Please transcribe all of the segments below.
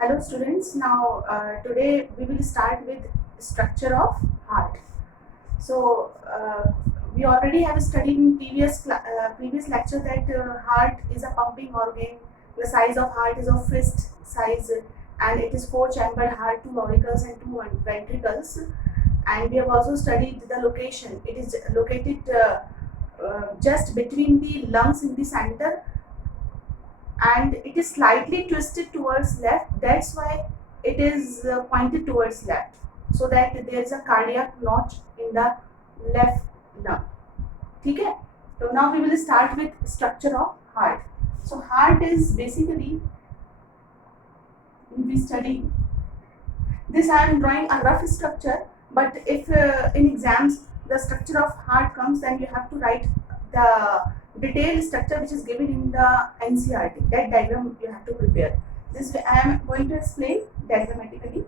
Hello students, now today we will start with structure of heart. So we already have studied in previous lecture that heart is a pumping organ. The size of heart is of fist size and it is four chambered heart, two auricles and two ventricles. And we have also studied the location. It is located just between the lungs in the center, and it is slightly twisted towards left. That's why it is pointed towards left, so that there is a cardiac notch in the left lung. ठीक है. So now we will start with structure of heart. So heart is basically, we study this. I am drawing a rough structure, but if in exams the structure of heart comes, then you have to write the detailed structure which is given in the NCERT. That diagram you have to prepare. This way I am going to explain diagrammatically.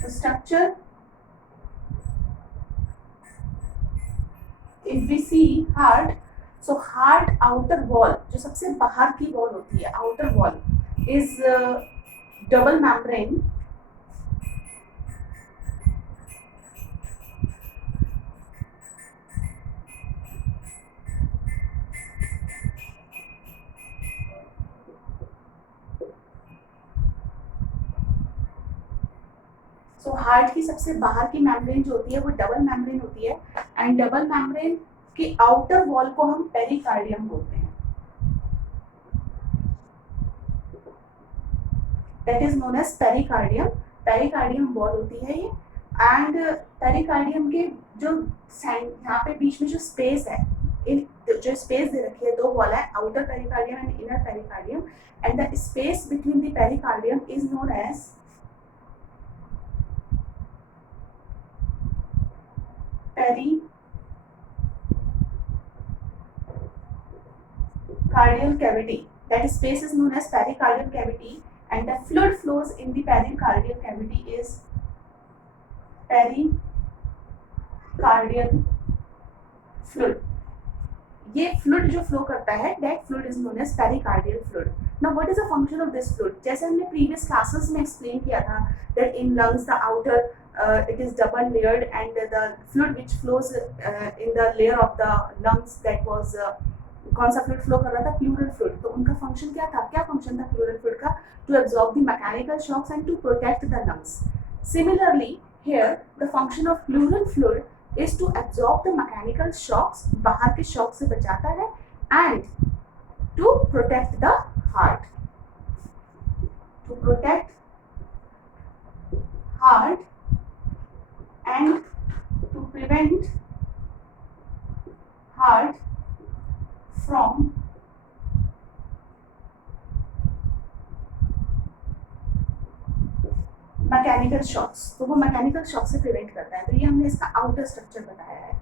The structure, if we see heart, so heart outer wall, जो सबसे बाहर की wall होती है, outer wall is double membrane. So heart की सबसे बाहर की मेम्ब्रेन जो होती है वो डबल मेम्ब्रेन होती है, एंड डबल मेम्ब्रेन के आउटर वॉल को हम पेरिकार्डियम बोलते हैं. That is known as pericardium. Pericardium wall होती है ये, एंड पेरिकार्डियम के जो यहाँ पे बीच में जो स्पेस है, इन जो स्पेस दे रखी है, दो वॉल है, outer pericardium and inner pericardium, and the space between the pericardium is known as pericardial cavity. That space is known as pericardial cavity, and the fluid flows in the pericardial cavity is pericardial fluid. ये fluid जो flow करता है, that fluid is known as pericardial fluid. Now what is the function of this fluid? जैसे हमने previous classes में explain किया था that in lungs the outer it is double layered, and the fluid which flows in the layer of the lungs, that was कौन सा fluid flow कर रहा था? Pleural fluid. तो उनका फंक्शन क्या था? क्या फंक्शन था प्लूरल फ्लूइड का? To absorb the mechanical shocks and to protect the lungs. Similarly here the function of pleural fluid is to absorb the mechanical shocks, बाहर के शॉक से बचाता है, and to protect the heart. To protect heart and to prevent heart from mechanical shocks. तो वो mechanical shock से prevent करता है. तो ये हमने इसका आउटर स्ट्रक्चर बताया है.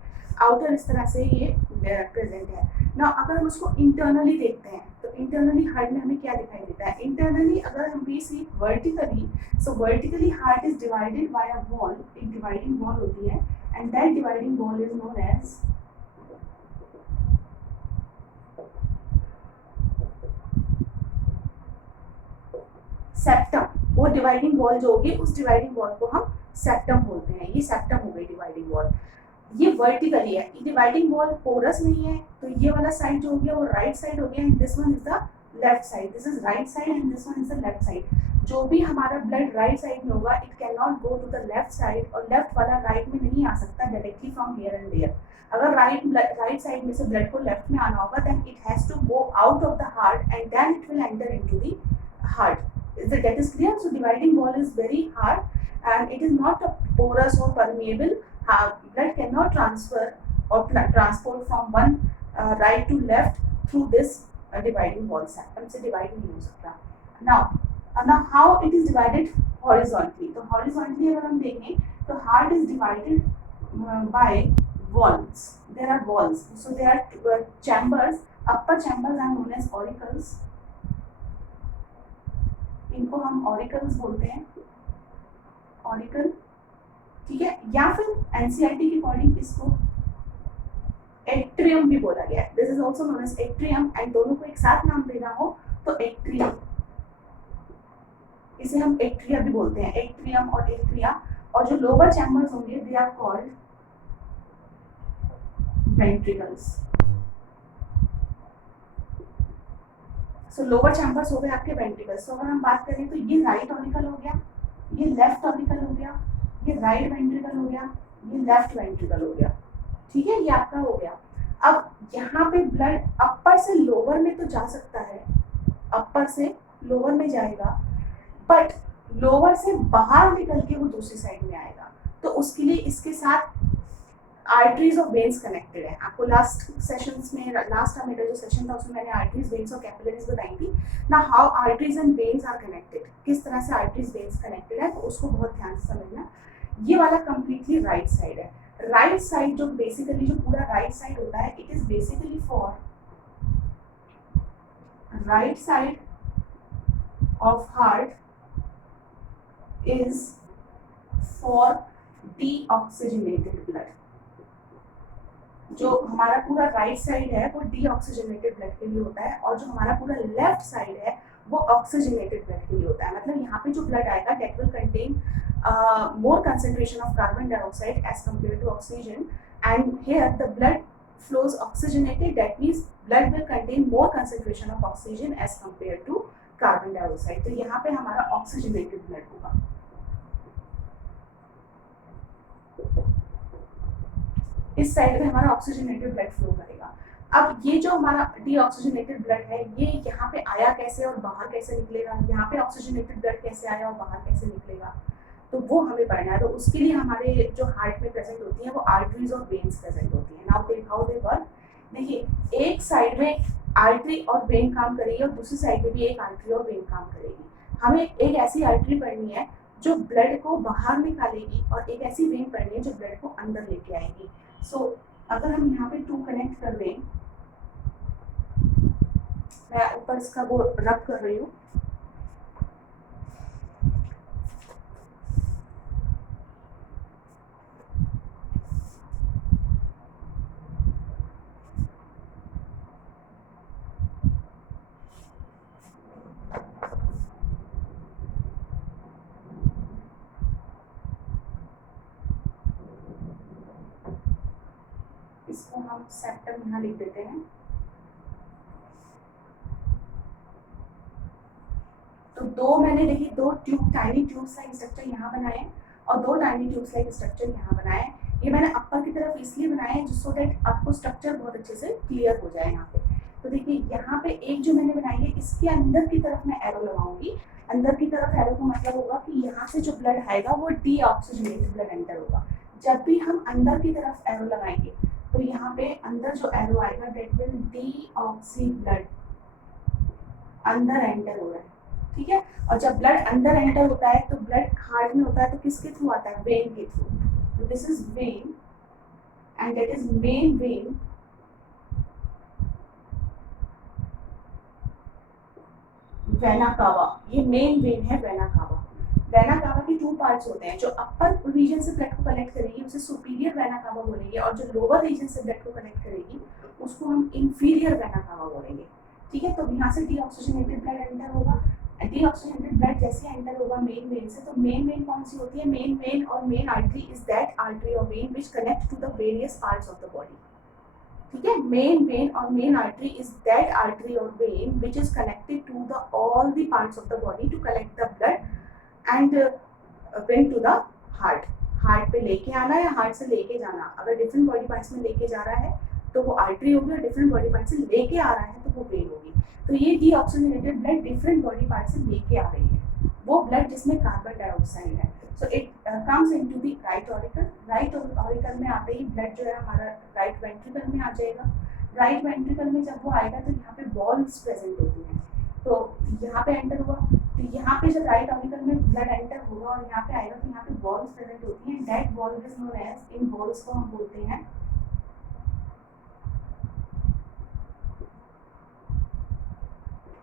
आउटर इस तरह से ये प्रेजेंट है. ना अगर हम उसको इंटरनली देखते हैं, तो इंटरनली हार्ट में हमें क्या दिखाई देता है? इंटरनली अगर हम भी see vertically, so vertically heart is divided by a wall. एक डिवाइडिंग वॉल होती है, and that dividing wall is known as septum. वो डिवाइडिंग वॉल जो होगी, उस डिवाइडिंग वॉल को हम सेप्टम बोलते हैं. ये सेप्टम हो गई डिवाइडिंग वॉल. ये वर्टिकली है. ये डिवाइडिंग वॉल पोरस नहीं है, तो ये वाला साइड जो हो गया वो राइट साइड हो गया, and this one is the left side. This is right side and this one is the left side. जो भी हमारा ब्लड राइट साइड में होगा, it can not go to the left side, और left वाला right में नहीं आ सकता directly from here and there. अगर राइट साइड में से ब्लड को लेफ्ट में आना होगा, then it has to go out of the heart, and then it will enter into the heart. That is clear. So dividing wall is very hard, and it is not porous or permeable. Blood cannot transfer or transport from one right to left through this dividing wall. Septum से divide नहीं हो सकता. Now how it is divided horizontally? तो horizontally अगर हम देखें, तो heart is divided by walls. There are walls. So there are chambers. Upper chambers are known as auricles. इनको हम ऑरिकल्स बोलते हैं. ऑरिकल, ठीक है. या फिर एनसीईआरटी के अकॉर्डिंग इसको एट्रियम भी बोला गया है. This is also known as atrium, and दोनों को एक साथ नाम देना हो तो एट्रियम. इसे हम एट्रिया भी बोलते हैं, एट्रियम और एट्रिया। और जो लोअर चैम्बर्स होंगे they are called ventricles. So lower chambers हो गए आपके वेंट्रिकल्स। तो अगर हम बात करें तो ये राइट ऑरिकल हो गया, ये लेफ्ट ऑरिकल हो गया, ये राइट वेंट्रिकल हो गया, ये लेफ्ट वेंट्रिकल हो गया। ठीक है, ये आपका हो गया। अब यहाँ पे ब्लड अपर से लोअर में तो जा सकता है, अपर से लोअर में जाएगा, बट लोअर से बाहर निकल के वो दूसरी साइड में आएगा। तो उसके लिए इसके साथ आर्टरीज और वेन्स कनेक्टेड है। आपको लास्ट सेशंस में, लास्ट टाइम मेरा जो सेशन था उसमें मैंने आर्टरीज, वेन्स और कैपिलरीज बताई थी ना। How arteries and veins are connected, किस तरह से आर्टरीज वेन्स कनेक्टेड है, तो उसको बहुत ध्यान से समझना। ये वाला कंप्लीटली राइट साइड है। राइट साइड जो बेसिकली जो पूरा राइट साइड होता है, it is basically for right side of heart is for deoxygenated blood. जो हमारा पूरा राइट साइड है वो डीऑक्सीजनेटेड ब्लड के लिए होता है, और जो हमारा पूरा लेफ्ट साइड है वो ऑक्सीजनेटेड ब्लड के लिए होता है। मतलब यहाँ पे जो ब्लड आएगा that will contain more concentration of carbon dioxide as compared to oxygen, and here the blood flows oxygenated, that means blood will contain more concentration of oxygen as compared to carbon dioxide. तो यहाँ पे हमारा oxygenated blood होगा। इस side पे हमारा oxygenated blood flow करेगा। अब ये जो हमारा डीऑक्सीजनेटेड ब्लड है, ये यहाँ पे आया कैसे और बाहर कैसे निकलेगा, यहाँ पे ऑक्सीजनेटेड ब्लड कैसे आया और बाहर कैसे निकलेगा, तो वो हमें पढ़ना है। तो उसके लिए हमारे जो हार्ट में प्रेजेंट होती है वो आर्टरीज और वेन्स प्रेजेंट होती है। नाउ देख हाउ दे वर्क। देखिए, एक साइड में आर्टरी और वेन काम करेगी और दूसरी साइड में भी एक आर्टरी और वेन काम करेगी। हमें एक ऐसी आर्टरी पढ़नी है जो ब्लड को बाहर निकालेगी, और एक ऐसी वेन पढ़नी है जो ब्लड को अंदर लेके आएगी। सो अगर हम यहाँ पे 2 कनेक्ट कर दें, मैं ऊपर इसका वो रब कर रही हूँ, इसको हम सेप्टम यहाँ लिख देते हैं। तो दो मैंने देखी, 2 tube, tiny tubes like structure यहाँ बनाए और 2 टाइनी ट्यूब्स लाइक स्ट्रक्चर यहाँ बनाए। ये मैंने अपर की तरफ इसलिए बनाए जिससे दैट आपको स्ट्रक्चर बहुत अच्छे से क्लियर हो जाए यहाँ पे। तो देखिए, यहाँ पे एक जो मैंने बनाई है, इसके अंदर की तरफ मैं एरो लगाऊंगी। अंदर की तरफ एरो का मतलब होगा कि यहाँ से जो ब्लड आएगा वो डीऑक्सीजनेटेड ब्लड एंटर होगा। जब भी हम अंदर की तरफ एरो लगाएंगे तो यहाँ पे अंदर जो एरो आएगा दैट विल डीऑक्सी ब्लड अंदर एंटर हो रहा है। ठीक है, और जब ब्लड अंदर एंटर होता है तो ब्लड हार्ट में होता है तो किसके थ्रू आता है, वेन के थ्रू। तो this is when and that is main vein, vena cava. ये मेन वेन है वेना कावा। वेना कावा के 2 पार्ट्स होते हैं। जो अपर रीजन से ब्लड को कलेक्ट करेगी उसे सुपीरियर वेना कावा बोलेंगे, और जो लोअर रीजन से ब्लड को कलेक्ट करेगी उसको हम इंफीरियर वेना कावा बोलेंगे। ठीक है, तो यहाँ से डीऑक्सीजनेटेड ब्लड एंटर होगा। डीऑक्सीजनेटेड ब्लड जैसे एंटर होगा मेन वेन से, तो मेन वेन कौन सी होती है, मेन वेन और main artery is that artery और vein which connect to the various parts of the body. ठीक है, मेन वेन और main artery is that artery और vein which is connected to the all the parts of the body to collect the blood and bring to the heart. Heart पे लेके आना या heart से लेके जाना, अगर डिफरेंट बॉडी पार्ट्स में लेके जा रहा है तो वो आर्टरी होगी, और डिफरेंट बॉडी पार्ट से लेके आ रहा है तो वो वेन होगी। तो ये deoxygenated blood different body part से लेके आ रही है, वो ब्लड जिसमें कार्बन डाइऑक्साइड है। So it comes into the right auricle. Right auricle में आते ही ब्लड जो है हमारा राइट वेंट्रिकल में आ जाएगा। राइट वेंट्रिकल में जब वो आएगा तो यहाँ पे वॉल्व्स प्रेजेंट होती हैं, तो यहाँ पे एंटर हुआ, तो यहाँ पे जब राइट ऑरिकल में ब्लड एंटर होगा और यहाँ पे आएगा तो यहाँ पे वॉल्व्स प्रेजेंट होती हैं। That valve is known as, इन वॉल्व्स को हम बोलते हैं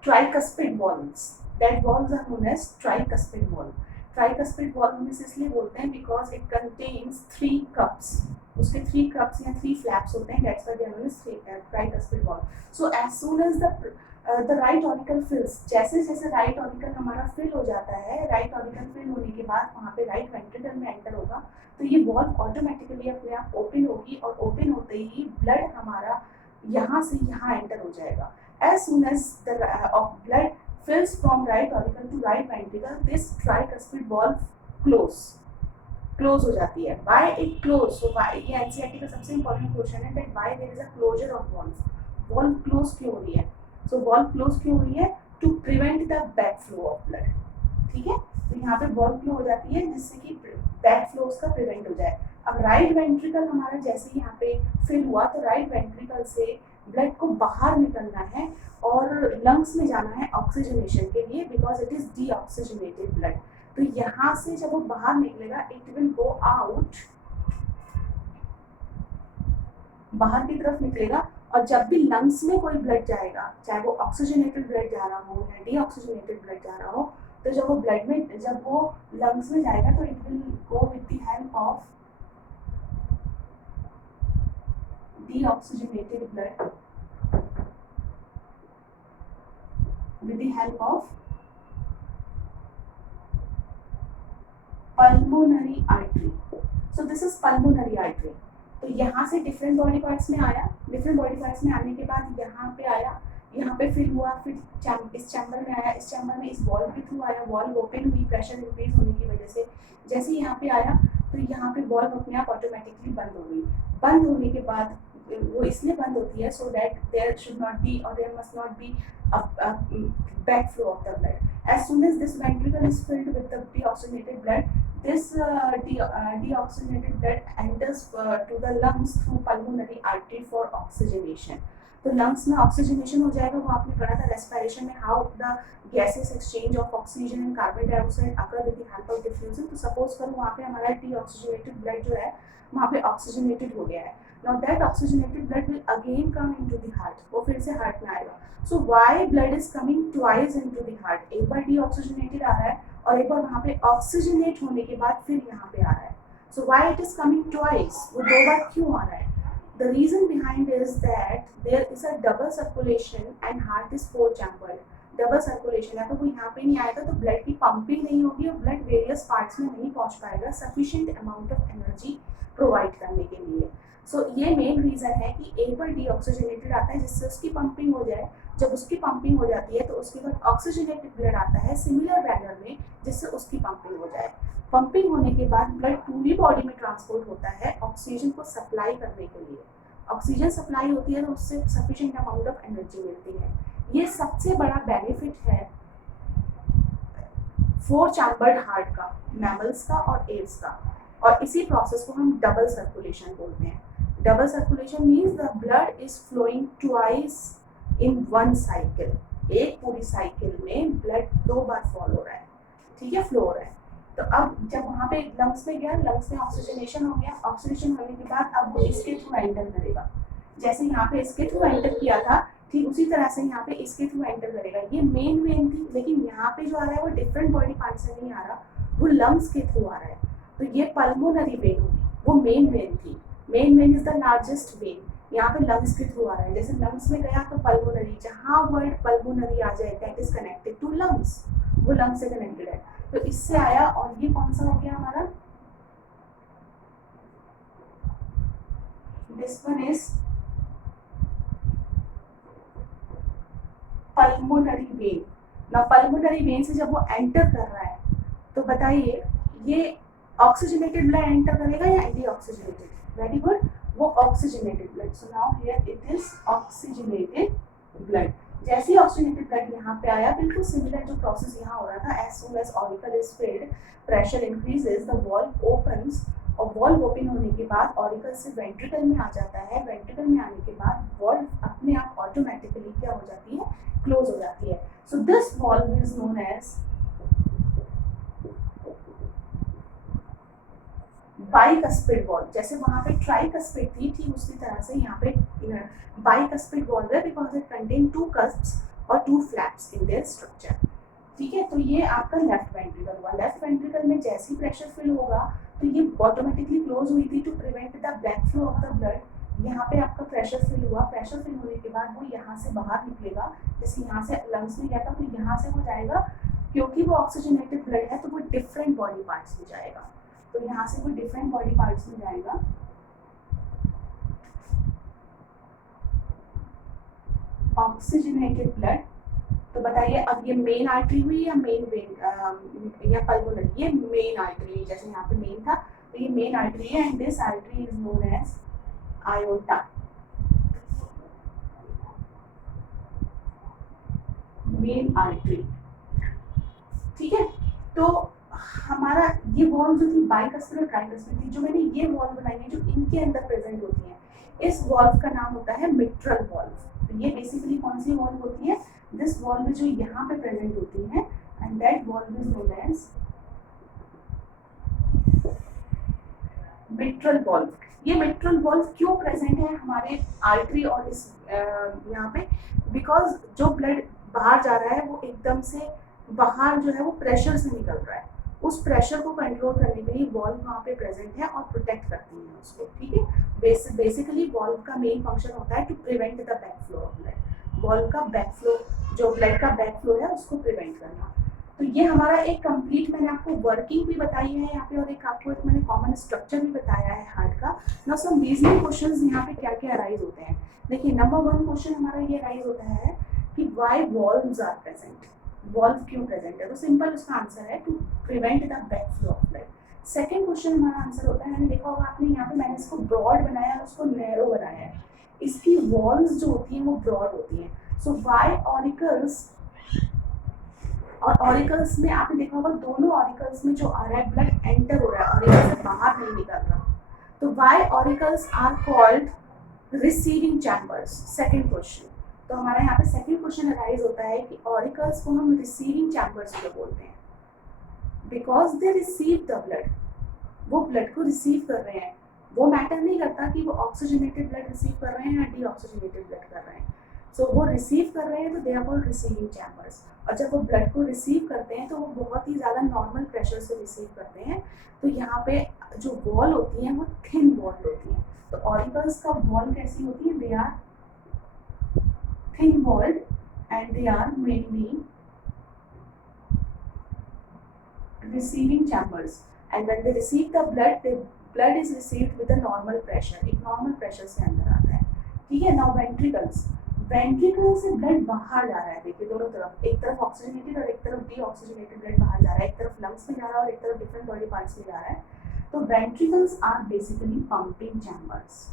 tricuspid valves. That valves are known as tricuspid valve. Tricuspid valve में इसलिए बोलते हैं because it contains 3 cups. उसके 3 cups या 3 flaps होते हैं, that's why they are known as tricuspid valve. So as soon as the right auricle fills, जैसे जैसे right auricle हमारा fill हो जाता है, right auricle fill होने के बाद वहाँ पे right ventricle में enter होगा, तो ये valve automatically अपने आप open होगी और open होते ही blood हमारा यहाँ से यहाँ enter हो जाएगा. As soon as the blood fills from right auricle to right ventricle, this tricuspid valve close हो जाती है. Why it close? So why, ये एनसीईआरटी का सबसे इम्पोर्टेंट क्वेश्चन है that why there is a closure of valve close क्यों हो रही है? So valve क्लोज क्यों हो रही है? To prevent the back flow of blood. ठीक है, तो यहाँ पे valve क्लोज हो जाती है जिससे कि बैक फ्लो उसका प्रिवेंट हो जाए. अब राइट वेंट्रिकल हमारा जैसे यहाँ पे फिल हुआ तो राइट वेंट्रिकल से ब्लड को बाहर निकलना है और लंग्स में जाना है ऑक्सीजनेशन के लिए, because it is deoxygenated blood. तो यहाँ से जब वो बाहर निकलेगा इट विल गो आउट, बाहर की तरफ निकलेगा. और जब भी लंग्स में कोई ब्लड जाएगा, चाहे वो ऑक्सीजनेटेड ब्लड जा रहा हो या डीऑक्सीजनेटेड ब्लड जा रहा हो, तो जब वो ब्लड में जब वो लंग्स में जाएगा तो it will go with the help of deoxygenated blood, with the help of pulmonary artery. So this is pulmonary artery. तो यहाँ से डिफरेंट बॉडी पार्ट्स में आया, डिफरेंट बॉडी पार्ट्स में आने के बाद यहाँ पे आया, यहाँ पे फिल हुआ, फिर इस चैम्बर में आया, इस चैम्बर में इस वॉल्व के थ्रू आया, वॉल्व ओपन हुई प्रेशर इंक्रीज होने की वजह से. जैसे यहाँ पे आया तो यहाँ पे वॉल्व अपने आप ऑटोमेटिकली बंद हो गई. बंद होने के बाद वो इसलिए बंद होती है so that there should not be और there must not be back flow of the blood. As soon as this ventricle is filled with the deoxygenated blood, this deoxygenated blood enters to the lungs through pulmonary artery for oxygenation. तो lungs में oxygenation हो जाएगा. वो आपने पढ़ा था respiration में, how the gases exchange of oxygen and carbon dioxide occur with the help of diffusion. तो सपोज करो वहाँ पे हमारा डीऑक्सीजनेटेड ब्लड जो है वहाँ पे ऑक्सीजनेटेड हो गया है. Now that oxygenated blood will again come into the heart. वो फिर से हार्ट में आएगा. So why blood is coming twice into the heart? एक बार deoxygenated आ रहा है और एक बार वहाँ पे oxygenate होने के बाद फिर यहाँ पे आ रहा है. So why it is coming twice? वो दो बार क्यों आ रहा है? The reason behind is that there is a double circulation and heart is 4 chambered. Double circulation है तो वो यहाँ पे नहीं आएगा तो ब्लड की पंपिंग नहीं होगी और ब्लड वेरियस पार्ट्स में नहीं पहुँच पाएगा sufficient amount of energy provide करने के लिए. सो ये मेन रीज़न है कि एक बार डीऑक्सीजनेटेड आता है जिससे उसकी पंपिंग हो जाए. जब उसकी पंपिंग हो जाती है तो उसके बाद ऑक्सीजनेटेड ब्लड आता है सिमिलर मैनर में जिससे उसकी पंपिंग हो जाए. पंपिंग होने के बाद ब्लड पूरी बॉडी में ट्रांसपोर्ट होता है ऑक्सीजन को सप्लाई करने के लिए. ऑक्सीजन सप्लाई होती है तो उससे सफिशिएंट अमाउंट ऑफ एनर्जी मिलती है. ये सबसे बड़ा बेनिफिट है 4 चैम्बर्ड हार्ट का, मैमल्स का और एप्स का. और इसी प्रोसेस को हम डबल सर्कुलेशन बोलते हैं. Double circulation means the blood is flowing twice in one cycle. एक पूरी साइकिल में ब्लड 2 बार फॉल हो रहा है. ठीक है, फ्लो हो रहा है. तो अब जब वहाँ पे लंग्स में गया, लंग्स में ऑक्सीजनेशन हो गया. ऑक्सीजनेशन होने के बाद अब वो इसके थ्रू एंटर करेगा. जैसे यहाँ पे इसके थ्रू एंटर किया था ठीक उसी तरह से यहाँ पे इसके थ्रू एंटर करेगा. ये मेन वेन थी, लेकिन यहाँ पे जो आ रहा है वो डिफरेंट बॉडी पार्ट से नहीं आ रहा, वो लंग्स के थ्रू आ रहा है. तो ये पल्मोनरी वेन होगी, वो मेन वेन थी. Main vein is the largest when. यहाँ पे लंग्स के थ्रू आ रहा है. जैसे लंग्स में गया तो पल्मोनरी, जहाँ वर्ड पल्मोनरी आ जाए that is connected to lungs, वो लंग्स से कनेक्टेड है. तो इससे आया और ये कौन सा हो गया हमारा, this one is pulmonary vein. ना पल्मोनरी वेन से जब वो एंटर कर रहा है तो बताइए ये ऑक्सीजनेटेड ब्लड एंटर करेगा या डीऑक्सीजनेटेड? वेरी गुड, वो oxygenated blood. So now here it is oxygenated blood. जैसे ही ऑक्सीजनेटेड ब्लड यहाँ पे आया, बिल्कुल सिमिलर जो प्रोसेस यहाँ हो रहा था. As soon as auricle is filled, pressure increases, the valve opens. और वॉल्व ओपन होने के बाद ऑरिकल से वेंट्रिकल में आ जाता है. वेंट्रिकल में आने के बाद वॉल्व अपने आप ऑटोमेटिकली क्या हो जाती है, क्लोज हो जाती है. So this valve is known as bicuspid valve. जैसे वहाँ पे ट्राइकस्पिड थी, ठीक उसी तरह से यहाँ पे बाइकस्पिड वॉल्व है बिकॉज इट कंटेन 2 cusps और 2 flaps इन देयर स्ट्रक्चर. ठीक है, तो ये आपका लेफ्ट वेंट्रिकल हुआ. लेफ्ट वेंट्रिकल में जैसे ही प्रेशर फिल होगा तो ये ऑटोमेटिकली क्लोज हुई थी to prevent the back flow of the blood. यहाँ पे आपका प्रेशर फिल हुआ, प्रेशर फिल होने के बाद वो यहाँ से बाहर निकलेगा, जैसे यहाँ से लंग्स में गया था तो यहाँ से वो जाएगा, क्योंकि वो ऑक्सीजनेटेड ब्लड है तो वो डिफरेंट बॉडी पार्ट्स में जाएगा, तो यहाँ से वो डिफरेंट बॉडी पार्ट्स में जाएगा। ऑक्सीजनेटेड ब्लड, तो बताइए अब ये मेन आर्टरी हुई या मेन वेन या पल्मोनरी? ये मेन आर्टरी, जैसे यहाँ पे मेन था तो ये मेन आर्टरी है, and this artery is known as aorta, main artery. ठीक है, तो हमारा ये वॉल जो थी बाइकस्पिड और ट्राइकस्पिड थी, जो मैंने ये वॉल बनाई है जो इनके अंदर प्रेजेंट होती है, इस वॉल्व का नाम होता है मिट्रल वॉल्व। तो ये बेसिकली कौन सी वॉल्व होती है? दिस वॉल्व जो यहाँ पे प्रेजेंट होती है, and that valve is known as mitral valve. ये मिट्रल वॉल्व क्यों प्रेजेंट है हमारे आर्टरी और इस यहाँ पे? बिकॉज जो ब्लड बाहर जा रहा है वो एकदम से बाहर जो है वो प्रेशर से निकल रहा है, उस प्रेशर को कंट्रोल करने के लिए वॉल्व वहाँ पे प्रेजेंट है और प्रोटेक्ट करती है उसको। ठीक है, बेसिकली वॉल्व का मेन फंक्शन होता है to prevent the back flow of blood. वॉल्व का बैक फ्लो, जो ब्लड का बैक फ्लो है उसको प्रिवेंट करना। तो ये हमारा एक कंप्लीट, मैंने आपको वर्किंग भी बताई है यहाँ पे, और एक आपको एक मैंने कॉमन स्ट्रक्चर भी बताया है हार्ट का। नाउ सम रीजनिंग क्वेश्चंस यहाँ पे क्या क्या अराइज होते हैं। देखिए, नंबर 1 क्वेश्चन हमारा ये अराइज होता है कि why valves are present, valve क्यों प्रेजेंट है? तो सिंपल उसका आंसर है to prevent the back flow of blood. Second question हमारा आंसर होता है, मैंने देखा होगा आपने यहाँ पे, मैंने इसको ब्रॉड बनाया और उसको नैरो बनाया है, इसकी वॉल्स जो होती हैं वो ब्रॉड होती हैं। सो व्हाई ऑरिकल्स, और ऑरिकल्स में आपने देखा होगा दोनों ऑरिकल्स में जो आ रहा है ब्लड एंटर हो रहा है, ऑरिकल से बाहर नहीं निकल रहा, तो why auricles are called receiving chambers. Second question, तो हमारा यहाँ पे सेकंड क्वेश्चन अराइज होता है कि ऑरिकल्स को हम रिसीविंग चैम्बर्स क्यों बोलते हैं? Because they receive the blood, वो ब्लड को रिसीव कर रहे हैं, वो मैटर नहीं करता कि वो ऑक्सीजनेटेड ब्लड रिसीव कर रहे हैं या डीऑक्सीजनेटेड ब्लड कर रहे हैं। सो वो रिसीव कर रहे हैं तो they are called receiving chambers. और जब वो ब्लड को रिसीव करते हैं तो वो बहुत ही ज़्यादा नॉर्मल प्रेशर से रिसीव करते हैं, तो यहाँ पे जो वॉल होती है वो थिन वॉल होती है। तो ऑरिकल्स का वॉल कैसी होती है? They are thin walled and they are mainly receiving chambers, and when they receive the blood is received with a normal pressure, एक normal pressure से अंदर आता है। ठीक है, now ventricles, वेंट्रिकल से ब्लड बाहर जा रहा है। देखिए दोनों तरफ, एक तरफ ऑक्सीजनेटेड और एक तरफ डीऑक्सीजनेटेड ब्लड बाहर जा रहा है, एक तरफ लंग्स में जा रहा है और एक तरफ डिफरेंट बॉडी पार्ट्स में जा रहा है। तो ventricles are basically pumping chambers.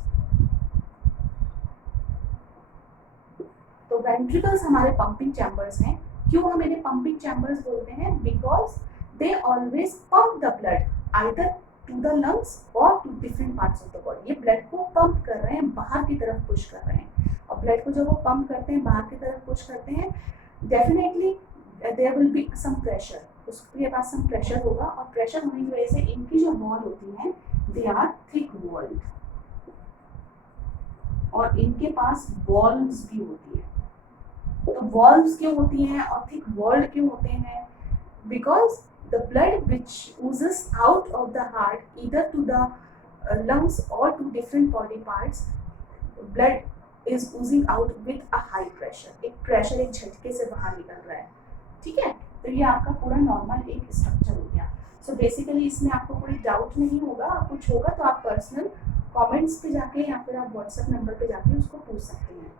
तो वेंट्रिकल्स हमारे पंपिंग चैम्बर्स हैं। क्यों हम इन्हें पंपिंग चैम्बर्स बोलते हैं? Because they always pump the blood either to the lungs or to different parts of the body। ये ब्लड को पंप कर रहे हैं, बाहर की तरफ पुश कर रहे हैं, और ब्लड को जब वो पंप करते हैं, बाहर की तरफ पुश करते हैं, definitely there will be some pressure, उसके पास सम प्रेशर होगा, और प्रेशर होने की वजह से इनकी जो वॉल होती हैं दे आर थिक वॉल्ड, और इनके पास वॉल्व्स भी होती है। तो वॉल्व्स क्यों होती हैं और थिक वॉल्ड क्यों होते हैं? Because the blood which oozes out of the heart either to the lungs or to different body parts, blood is oozing out with a high pressure, एक प्रेशर, एक झटके से बाहर निकल रहा है। ठीक है, तो ये आपका पूरा नॉर्मल एक स्ट्रक्चर हो गया। सो बेसिकली इसमें आपको कोई डाउट नहीं होगा, कुछ होगा तो आप पर्सनल कमेंट्स पे जाके या फिर आप व्हाट्सएप नंबर पे जाके उसको पूछ सकते हैं।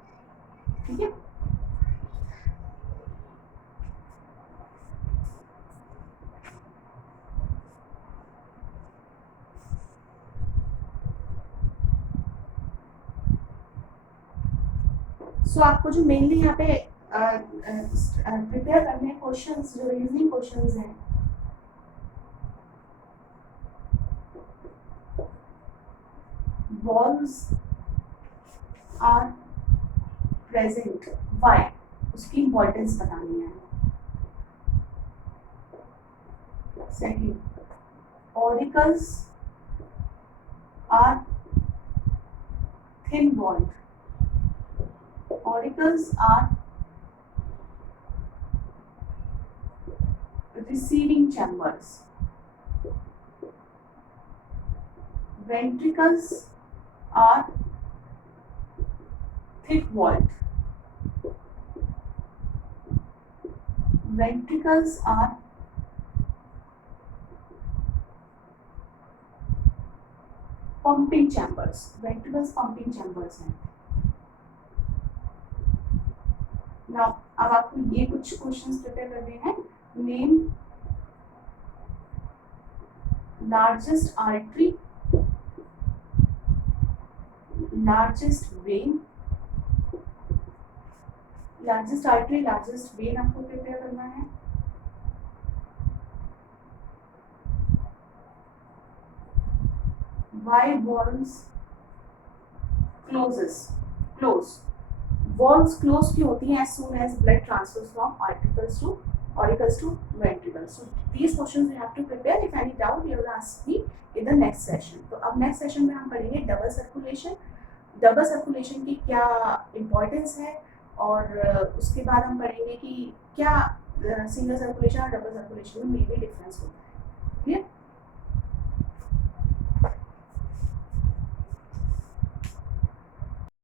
ठीक है, सो आपको जो मेनली यहाँ पे प्रिपेयर करने हैं क्वेश्चंस, जो रीजनिंग क्वेश्चंस हैं, वॉल्स आर प्रेजेंट, व्हाई, उसकी इम्पोर्टेंस बतानी है। Second, auricles are thin walled, auricles are receiving chambers, ventricles are thick walled. Ventricles are pumping chambers. Ventricles pumping chambers हैं. Now अब आपको ये कुछ क्वेश्चंस प्रिपेयर करने हैं. Name largest artery, largest vein. Largest artery, largest vein आपको prepare करना है. Why valves close? Valves close क्यों होती हैं as soon as blood transfers from auricles to ventricles. So these questions you have to prepare. If any doubt you will ask me in the next session. तो अब next session में हम पढ़ेंगे double circulation. Double circulation की क्या importance है और उसके बाद हम पढ़ेंगे कि क्या सिंगल सर्कुलेशन और डबल सर्कुलेशन में डिफरेंस होता है. क्लियर?